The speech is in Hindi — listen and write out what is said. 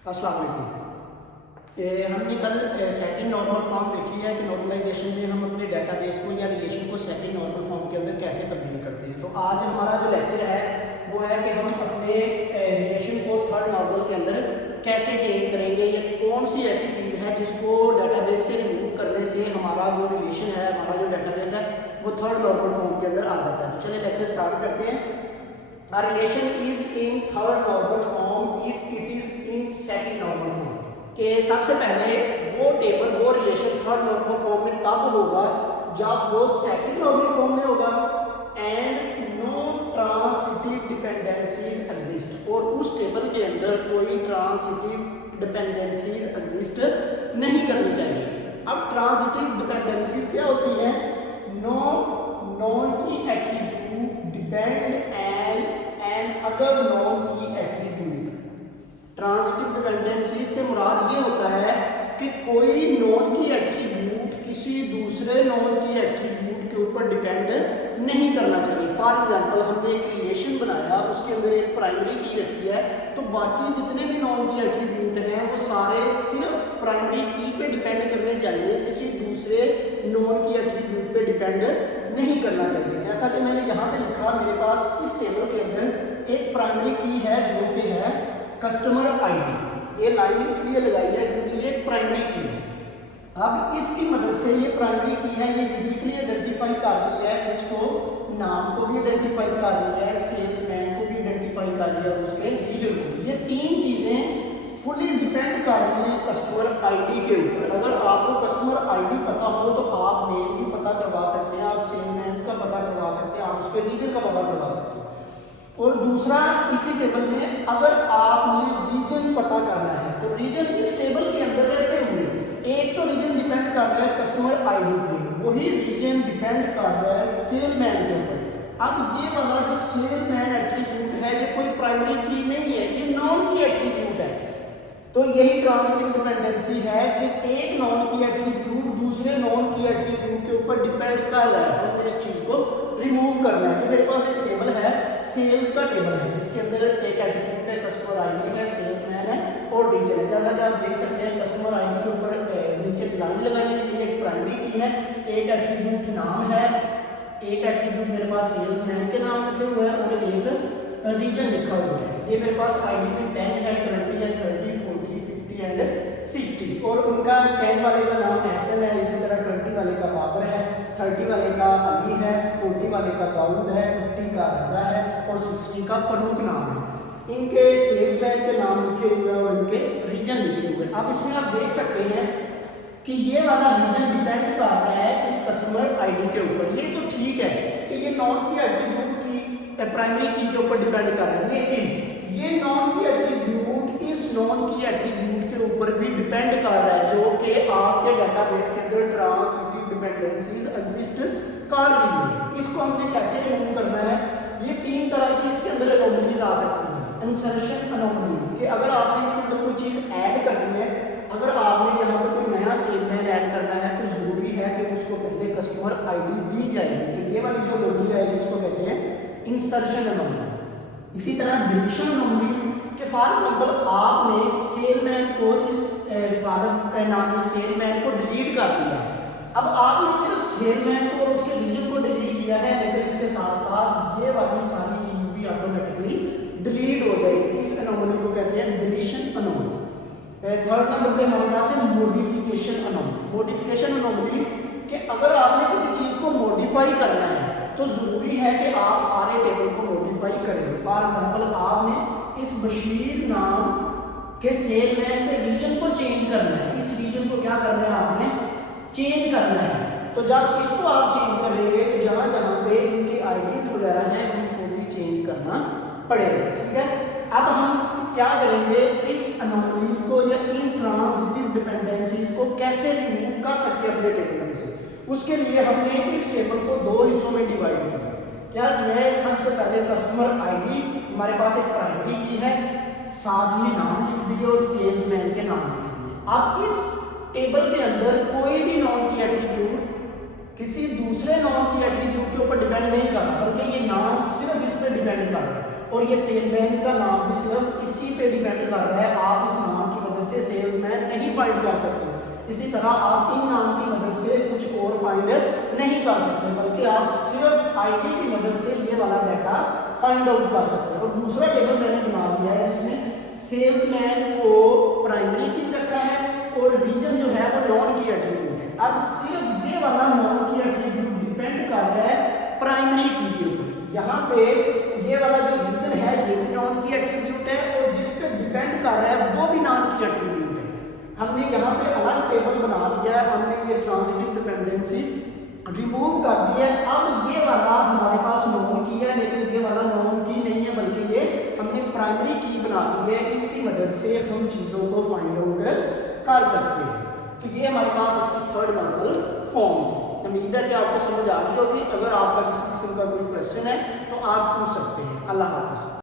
अस्सलाम वालेकुम। हमने कल सेकंड नॉर्मल फॉर्म देखी है कि नॉर्मलाइजेशन में हम अपने डेटाबेस को या रिलेशन को सेकंड नॉर्मल फॉर्म के अंदर कैसे तब्दील करते हैं। तो आज हमारा जो लेक्चर है वो है कि हम अपने रिलेशन को थर्ड नॉर्मल के अंदर कैसे चेंज करेंगे या कौन सी ऐसी चीज़ है जिसको डेटाबेस से रिमूव करने से हमारा जो रिलेशन है, हमारा जो डेटाबेस है वो थर्ड नॉर्मल फॉर्म के अंदर आ जाता है। तो चलिए लेक्चर स्टार्ट करते हैं। A relation is in third normal form if it is in second normal form। कि सबसे पहले वो टेबल वो रिलेशन थर्ड नॉर्मल फॉर्म में तब होगा जब वो सेकंड नॉर्मल फॉर्म में होगा and no transitive dependencies exist, और उस टेबल के अंदर कोई ट्रांसिटिव डिपेंडेंसीज एग्जिस्ट नहीं करनी चाहिए। अब ट्रांसिटिव डिपेंडेंसीज क्या होती हैं? No non key attribute depend and other non key attribute. Transitive dependency से मुराद ये होता है कि कोई नॉन की एट्रीब्यूट किसी दूसरे नॉन की एट्रीब्यूट के ऊपर डिपेंड नहीं करना चाहिए। फॉर एग्जांपल हमने एक रिलेशन बनाया, उसके अंदर एक प्राइमरी की रखी है, तो बाकी जितने भी नॉन की एट्रीब्यूट हैं वो सारे सिर्फ प्राइमरी की पे डिपेंड करने चाहिए, किसी दूसरे नॉन की एट्रीब्यूट पे डिपेंड नहीं करना चाहिए। जैसा कि मैंने यहाँ पे लिखा, मेरे पास इस टेबल के अंदर एक प्राइमरी की है जो कि है कस्टमर आईडी। ये लाइन इसलिए लगाई है क्योंकि ये प्राइमरी की है। अब इसकी मदद से ये प्राइमरी की है, ये यूनिकली आइडेंटिफाई कर रही है, किसको? नाम को भी आइडेंटिफाई कर रही है, सेल्समैन को भी आइडेंटिफाई कर रही है और उसके रीजन को। ये तीन चीज़ें फुली डिपेंड कर रही है कस्टमर आईडी के ऊपर। अगर आपको कस्टमर आईडी पता हो तो आप नेम भी पता करवा सकते हैं, आप सेल्समैन का पता करवा सकते हैं, आप उसके रीजन का पता करवा सकते हैं। और दूसरा, इसी टेबल में अगर आपने रीजन पता करना है तो रीजन इस टेबल के अंदर रहते हुए एक तो रीजन डिपेंड कर रहा है कस्टमर आईडी पे, वही रीजन डिपेंड कर रहा है सेलमैन के ऊपर। अब ये वाला जो सेलमैन एट्रीब्यूट है ये कोई प्राइमरी की नहीं है, ये नॉन की एट्रीब्यूट है। तो यही ट्रांजिटिव डिपेंडेंसी है कि एक नॉन की एट्रीब्यूट दूसरे नॉन की एट्रीब्यूट के ऊपर डिपेंड कर रहा है। हमने इस चीज़ को रिमूव करना है। ये मेरे पास एक टेबल है, सेल्स का टेबल है, इसके अंदर एक एट्रीब्यूट है कस्टमर आईडी है, सेल्समैन है और रीजन है। जैसा कि आप देख सकते हैं कस्टमर आईडी के ऊपर नीचे लाइन लगाई हुई है, एक प्राइमरी की है, एक एट्रीब्यूट नाम है, एक एट्रीब्यूट मेरे पास सेल्समैन के नाम लिखे हुए हैं और एक रीजन लिखा हुआ है। ये मेरे पास आईडी में 10 है, 20 है, 30, 40, 50 एंड 60, और उनका 10 वाले का नाम एसएल है, इसी तरह 20 वाले का बाबर है, 30 वाले का अली है, 40 वाले का दाऊद है, 50 का रजा है और 60 का फरूक नाम है। इनके सेल्समैन के नाम लिखे हुए हैं और इनके रीजन लिखे हुए हैं। अब इसमें आप देख सकते हैं कि ये वाला रीजन डिपेंड कर रहा है इस कस्टमर आईडी के ऊपर। ये तो ठीक है कि ये नॉन की एट्रीब्यूट की प्राइमरी की के ऊपर डिपेंड कर रहा है, लेकिन ये नॉन की एट्रीब्यूट इस नॉन की एट्रीब्यूट के ऊपर भी डिपेंड कर रहा है जो कि आपके डेटाबेस के अंदर ट्रांसिटिव डिपेंडेंसीज एग्जिस्ट कर रही है। इसको हमने कैसे रिमूव करना है? ये तीन तरह की इसके अंदर एनोमलीज आ सकती हैं। इंसर्शन एनोमलीज कि अगर आपने इसके अंदर कोई चीज़ ऐड करनी है, अगर आपने यहाँ पर कोई नया सेलमैन ऐड करना है तो ज़रूरी है कि उसको पहले कस्टमर आईडी दी जाएगी। तो ये वाली जो एनोमली आएगी इसको कहते हैं इंसर्शन एनोमली। इसी तरह डिलीशन एनोमलीज के फॉर एग्जांपल आपने सेलमैन को इस नाम सेलमैन को डिलीट कर दिया है। अब आपने सिर्फ सेलमैन को और उसके रीजन को डिलीट किया है, लेकिन इसके साथ साथ ये वाली सारी चीज़ भी ऑटोमेटिकली डिलीट हो जाएगी। इस एनोमली को कहते हैं डिलीशन एनोमली। थर्ड नंबर पे हमारे पास है मॉडिफिकेशन एनोमली। मॉडिफिकेशन एनोमली कि अगर आपने किसी चीज़ को मॉडिफाई करना है तो ज़रूरी है कि आप सारे टेबल को मॉडिफाई करें। फॉर एग्जांपल आपने इस बशीर नाम के सेलमैन के रीजन को चेंज करना है, इस रीजन को क्या करना है? आपने चेंज करना है। तो जब इसको आप चेंज करेंगे तो जहाँ जहाँ पे इनके आईडीज वगैरह हैं उनको भी चेंज करना पड़ेगा। ठीक है, अब हम क्या करेंगे? इस एनोमलीज को या इन ट्रांजिटिव डिपेंडेंसीज को कैसे रिमूव कर सकते हैं अपने टेबल में से? उसके लिए हमने इस टेबल को दो हिस्सों में डिवाइड किया। क्या किया है? सबसे पहले कस्टमर आईडी, हमारे पास एक प्राइमरी की है, साथ ही नाम लिख दिए और सेल्समैन के नाम लिख दिए। अब इस टेबल के अंदर कोई भी नॉन की एट्रीब्यूट किसी दूसरे नॉन की एट्रीब्यूट के ऊपर डिपेंड नहीं कर रहा, बल्कि ये नाम सिर्फ इस पर डिपेंड कर रहा है। और ये सेलमैन का नाम भी सिर्फ इसी पे डिपेंड कर रहा है। आप इस नाम की मदद से सेल्समैन नहीं फाइंड कर सकते। इसी तरह आप इन नाम की मदद से कुछ और फाइंड नहीं कर सकते, बल्कि आप सिर्फ आईडी की मदद से ये वाला डाटा फाइंड आउट कर सकते हैं। और दूसरा टेबल मैंने बना दिया है जिसमें सेल्समैन को प्राइमरी की रखा है और रीजन जो है वो नॉन की एट्रीब्यूट है। अब सिर्फ ये वाला नॉन की एट्रीब्यूट डिपेंड कर रहा है प्राइमरी की के ऊपर। यहाँ पे ये वाला जो रीजन है ये भी नॉन की एट्रीब्यूट है और जिस पे डिपेंड कर रहा है वो भी नॉन की एट्रीब्यूट है। हमने यहाँ पे अलग टेबल बना दिया है, हमने ये ट्रांजिटिव डिपेंडेंसी रिमूव कर दी है। अब ये वाला हमारे पास नॉन की है, लेकिन ये वाला नॉन की नहीं है, बल्कि ये हमने प्राइमरी की बना दी है। इसकी मदद से हम चीज़ों को फाइंड आउट कर सकते हैं। तो ये हमारे पास इसकी थर्ड नॉर्मल फॉर्म थी। उम्मीद है कि आपको समझ आ गई होगी। अगर आपका किसी किस्म का कोई क्वेश्चन है तो आप पूछ सकते हैं। अल्लाह हाफिज़।